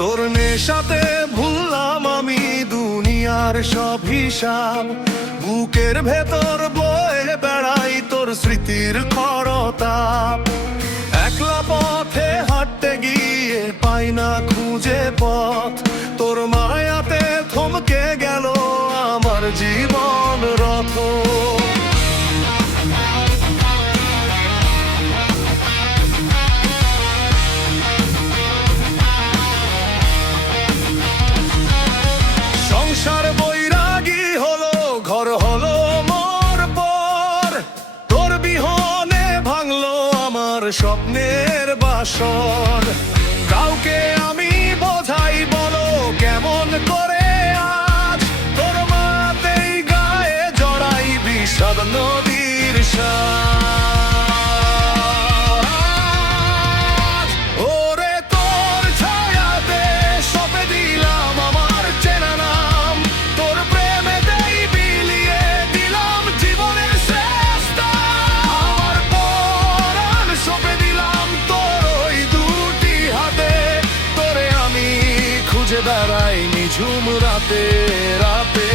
তোর নেশাতে ভুললাম আমি দুনিয়ার সব হিসাব, বুকের ভেতর বয়ে বেড়াই তোর স্মৃতির খরতাপ। একলা পথে হাঁটতে গিয়ে পাই না খুঁজে পথ, তোর মায়াতে থমকে গেল আমার জীবন রথ। সংসার বৈরাগী হলো, ঘর হলো মোর পর, তোর বিহনে ভাঙলো আমার স্বপ্নের বাসর। কাউকে আমি বোঝাই বলো কেমন করে আজ, তোর মাতেই গায়ে জড়াই বিষাদ নদীর সাজ। ওরে তোর ছায়াতে সঁপে দিলাম আমার চেনা নাম, তোর প্রেমেতেই বিলিয়ে দিলাম জীবনের শেষ দাম। আমার পরাণ সঁপে দিলাম তোর ওই দুটি হাতে, তোরে আমি খুঁজে বেড়াই নিঝুম রাতে রাতে।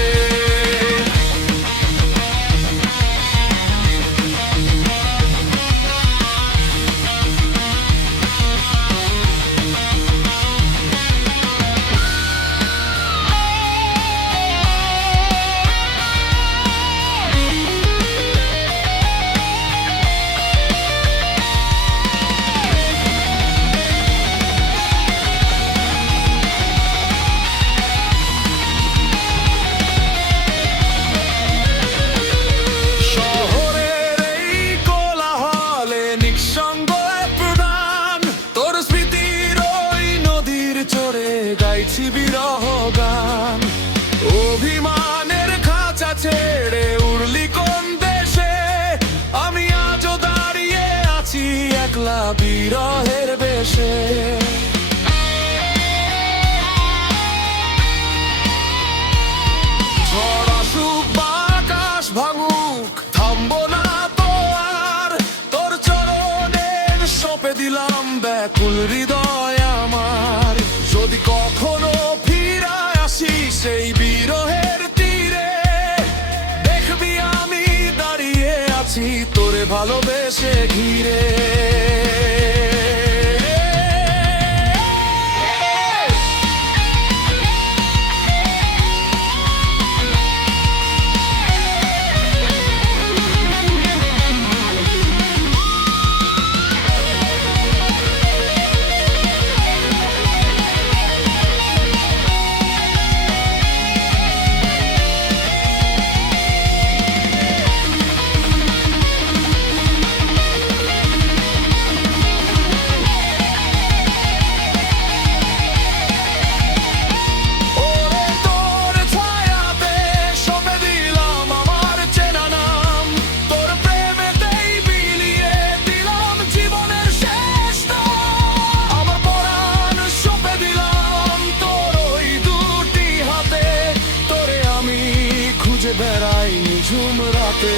গাইছি বিরহ গান, অভিমানের খাঁচা ছেড়ে উড়লি কোন দেশে, আমি আজও দাঁড়িয়ে আছি একলা বিরহের বেশে। ঝড় আসুক বা আকাশ ভাঙুক থামবো না তো আর, তোর চরণের সঁপে দিলাম ব্যাকুল হৃদয় আমার। যদি কখনো ফিরায় আসি সেই বিরহের তীরে, দেখবি আমি দাঁড়িয়ে আছি তোরে ভালোবেসে ঘিরে। বেড়াই নিঝুম রাতে।